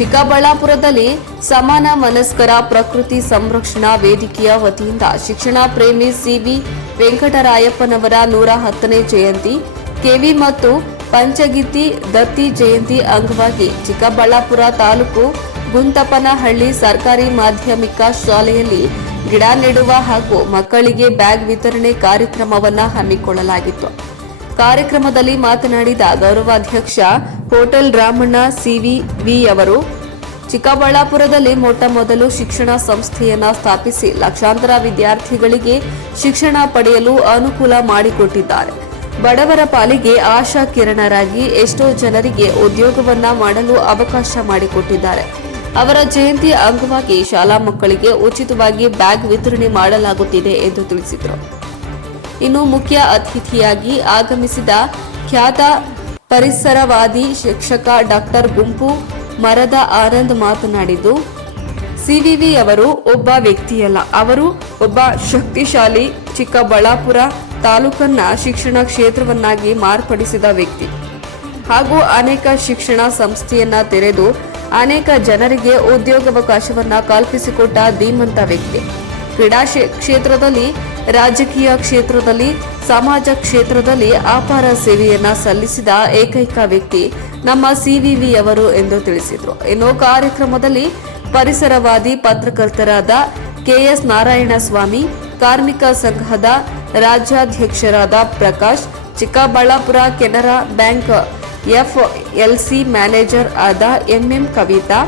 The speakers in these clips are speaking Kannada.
ಚಿಕ್ಕಬಳ್ಳಾಪುರದಲ್ಲಿ ಸಮಾನ ಮನಸ್ಕರ ಪ್ರಕೃತಿ ಸಂರಕ್ಷಣಾ ವೇದಿಕೆಯ ವತಿಯಿಂದ ಶಿಕ್ಷಣ ಪ್ರೇಮಿ ಸಿವಿ ವೆಂಕಟರಾಯಪ್ಪನವರ ನೂರ ಹತ್ತನೇ ಜಯಂತಿ, ಕೆವಿ ಮತ್ತು ಪಂಚಗಿತ್ತಿ ದತ್ತಿ ಜಯಂತಿ ಅಂಗವಾಗಿ ಚಿಕ್ಕಬಳ್ಳಾಪುರ ತಾಲೂಕು ಗುಂತಪ್ಪನಹಳ್ಳಿ ಸರ್ಕಾರಿ ಮಾಧ್ಯಮಿಕ ಶಾಲೆಯಲ್ಲಿ ಗಿಡ ನೆಡುವ ಹಾಗೂ ಮಕ್ಕಳಿಗೆ ಬ್ಯಾಗ್ ವಿತರಣೆ ಕಾರ್ಯಕ್ರಮವನ್ನು ಹಮ್ಮಿಕೊಳ್ಳಲಾಗಿತ್ತು. ಕಾರ್ಯಕ್ರಮದಲ್ಲಿ ಮಾತನಾಡಿದ ಗೌರವಾಧ್ಯಕ್ಷ ಹೋಟೆಲ್ ರಾಮಣ್ಣ ಸಿವಿವಿ ಅವರು ಚಿಕ್ಕಬಳ್ಳಾಪುರದಲ್ಲಿ ಮೊಟ್ಟ ಮೊದಲು ಶಿಕ್ಷಣ ಸಂಸ್ಥೆಯನ್ನ ಸ್ಥಾಪಿಸಿ ಲಕ್ಷಾಂತರ ವಿದ್ಯಾರ್ಥಿಗಳಿಗೆ ಶಿಕ್ಷಣ ಪಡೆಯಲು ಅನುಕೂಲ ಮಾಡಿಕೊಟ್ಟಿದ್ದಾರೆ. ಬಡವರ ಪಾಲಿಗೆ ಆಶಾ ಕಿರಣರಾಗಿ ಎಷ್ಟೋ ಜನರಿಗೆ ಉದ್ಯೋಗವನ್ನ ಮಾಡಲು ಅವಕಾಶ ಮಾಡಿಕೊಟ್ಟಿದ್ದಾರೆ. ಅವರ ಜಯಂತಿ ಅಂಗವಾಗಿ ಶಾಲಾ ಮಕ್ಕಳಿಗೆ ಉಚಿತವಾಗಿ ಬ್ಯಾಗ್ ವಿತರಣೆ ಮಾಡಲಾಗುತ್ತಿದೆ ಎಂದು ತಿಳಿಸಿದರು. ಇನ್ನು ಮುಖ್ಯ ಅತಿಥಿಯಾಗಿ ಆಗಮಿಸಿದ ಖ್ಯಾತ ಪರಿಸರವಾದಿ ಶಿಕ್ಷಕ ಡಾಕ್ಟರ್ ಗುಂಪು ಮರದ ಆನಂದ್ ಮಾತನಾಡಿದ್ದು ಸಿವಿವಿ ಅವರು ಒಬ್ಬ ವ್ಯಕ್ತಿಯಲ್ಲ. ಅವರು ಒಬ್ಬ ಶಕ್ತಿಶಾಲಿ ಚಿಕ್ಕಬಳ್ಳಾಪುರ ತಾಲೂಕನ್ನ ಶಿಕ್ಷಣ ಕ್ಷೇತ್ರವನ್ನಾಗಿ ಮಾರ್ಪಡಿಸಿದ ವ್ಯಕ್ತಿ. ಹಾಗೂ ಅನೇಕ ಶಿಕ್ಷಣ ಸಂಸ್ಥೆಯನ್ನ ತೆರೆದು ಅನೇಕ ಜನರಿಗೆ ಉದ್ಯೋಗಾವಕಾಶವನ್ನ ಕಲ್ಪಿಸಿಕೊಟ್ಟ ಧೀಮಂತ ವ್ಯಕ್ತಿ. ಕ್ರೀಡಾ ಕ್ಷೇತ್ರದಲ್ಲಿ, ರಾಜಕೀಯ ಕ್ಷೇತ್ರದಲ್ಲಿ ಸಮಾಜ ಕ್ಷೇತ್ರದಲ್ಲಿ ಅಪಾರ ಸೇವೆಯನ್ನ ಸಲ್ಲಿಸಿದ ಏಕೈಕ ವ್ಯಕ್ತಿ ನಮ್ಮ ಸಿವಿವಿ ಅವರು ಎಂದು ತಿಳಿಸಿದರು. ಇನ್ನು ಕಾರ್ಯಕ್ರಮದಲ್ಲಿ ಪರಿಸರವಾದಿ ಪತ್ರಕರ್ತರಾದ ಕೆಎಸ್ ನಾರಾಯಣಸ್ವಾಮಿ, ಕಾರ್ಮಿಕ ಸಂಘದ ರಾಜ್ಯಾಧ್ಯಕ್ಷರಾದ Prakash, Chikkaballapur Canara bank FLC manager ಆದ ಎಂಎಂ ಕವಿತಾ,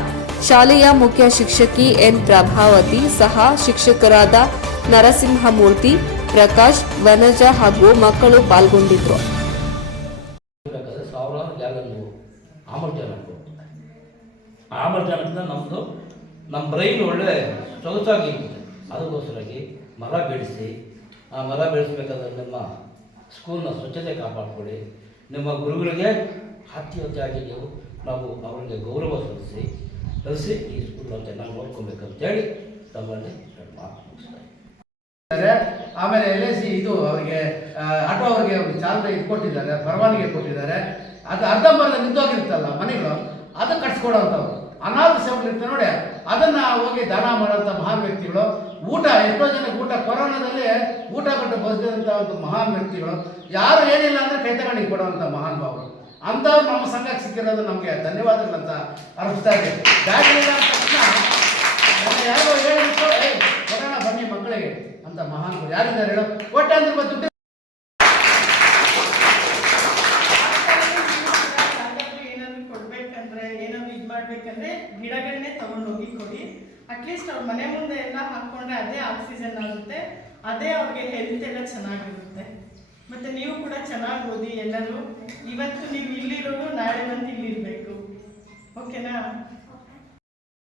ಶಾಲೆಯ ಮುಖ್ಯ ಶಿಕ್ಷಕಿ ಎನ್ ಪ್ರಭಾವತಿ ಸಹ ಶಿಕ್ಷಕರಾದ ನರಸಿಂಹಮೂರ್ತಿ ಪ್ರಕಾಶ್, ವನಜ ಹಾಗೂ ಮಕ್ಕಳು ಪಾಲ್ಗೊಂಡಿದ್ದರು ಆಮರ್ಜನಕದಿಂದ ನಮ್ಮದು ನಮ್ಮ ಬ್ರೈನ್ ಒಳ್ಳೆ ಸೊಗಸಾಗಿ ಅದಕ್ಕೋಸ್ಕರಾಗಿ ಮರ ಬೆಳೆಸಿ, ಆ ಮರ ಬೆಳೆಸಬೇಕಾದ್ರೆ ನಿಮ್ಮ ಸ್ಕೂಲ್ನ ಸ್ವಚ್ಛತೆ ಕಾಪಾಡಿಕೊಳ್ಳಿ ನಿಮ್ಮ ಗುರುಗಳಿಗೆ ಹತ್ತಿ ನೀವು, ನಾವು ಅವರಿಗೆ ಗೌರವ ಸಲ್ಲಿಸಿ, ಕಲಿಸಿ ಈ ಸ್ಕೂಲ್ನ ಚೆನ್ನಾಗಿ ನೋಡ್ಕೊಬೇಕಂತೇಳಿ ತಮ್ಮಲ್ಲಿ ಮಾತು ಮುಗಿಸ್ತಾ ಇದ್ದೀನಿ. ಇದ್ದಾರೆ. ಆಮೇಲೆ ಎಲ್ ಐ ಸಿ ಇದು ಅವರಿಗೆ ಆಟೋ ಅವರಿಗೆ ಚಾಲನೆ ಇದು ಕೊಟ್ಟಿದ್ದಾರೆ ಪರವಾನಗಿ ಕೊಟ್ಟಿದ್ದಾರೆ. ಅದು ಅರ್ಧಂಬರ್ಧ ನಿಂತೋಗಿರುತ್ತಲ್ಲ ಮನೆಗಳು, ಅದು ಕಟ್ಸ್ಕೊಡೋಂಥವ್ರು. ಅನಾಥ ಸೇವಕರಿರ್ತಾರೆ ನೋಡಿ, ಅದನ್ನ ಹೋಗಿ ದಾನ ಮಾಡೋಂಥ ಮಹಾನ್ ವ್ಯಕ್ತಿಗಳು. ಊಟ, ಎಷ್ಟೋ ಜನಕ್ಕೆ ಊಟ, ಕೊರೋನಾದಲ್ಲಿ ಊಟ ಕೊಟ್ಟು ಬದುಕಿದಂಥ ಒಂದು ಮಹಾನ್ ವ್ಯಕ್ತಿಗಳು. ಯಾರು ಏನಿಲ್ಲ ಅಂದ್ರೆ ಕೈ ತಗೊಂಡು ಕೊಡುವಂಥ ಮಹಾನ್ ಭಾವರು ಅಂಥವ್ರು ನಮ್ಮ ಸಂಘಕ್ಕೆ ಸಿಕ್ಕಿರೋದು ನಮಗೆ ಧನ್ಯವಾದಗಳಂತ ಅರ್ಪಿಸ್ತಾ ಇದೆ ಬ್ಯಾಗ್ ಇಲ್ಲ ಅಂತ ತಕ್ಷಣ ಯಾರೋ ಯಾರಿದ್ದಾರೆ ಹೇಳೋ? ಒಟ್ಟೆ ಅಂದ್ರೆ ಮತ್ತೆ ದುಡ್ಡು ಏನಾದ್ರು ಕೊಡ್ಬೇಕಂದ್ರೆ ಏನಾದ್ರು ಇದು ಮಾಡ್ಬೇಕಂದ್ರೆ ಗಿಡಗಳನ್ನೇ ತಗೊಂಡೋಗಿ ಕೊಡಿ ಅಟ್ಲೀಸ್ಟ್ ಅವ್ರ ಮನೆ ಮುಂದೆ ಎಲ್ಲ ಹಾಕೊಂಡ್ರೆ ಅದೇ ಆಕ್ಸಿಜನ್ ಆಗುತ್ತೆ ಅದೇ ಅವ್ರಿಗೆ ಹೆಲ್ತ್ ಎಲ್ಲ ಚೆನ್ನಾಗಿರುತ್ತೆ ಮತ್ತೆ ನೀವು ಕೂಡ ಚೆನ್ನಾಗಿ ಓದಿ ಎಲ್ಲರೂ. ಇವತ್ತು ನೀವು ಇಲ್ಲಿರೋದು ನಾಳೆ ಬಂದು ಇಲ್ಲಿರ್ಬೇಕು. ಓಕೆನಾ?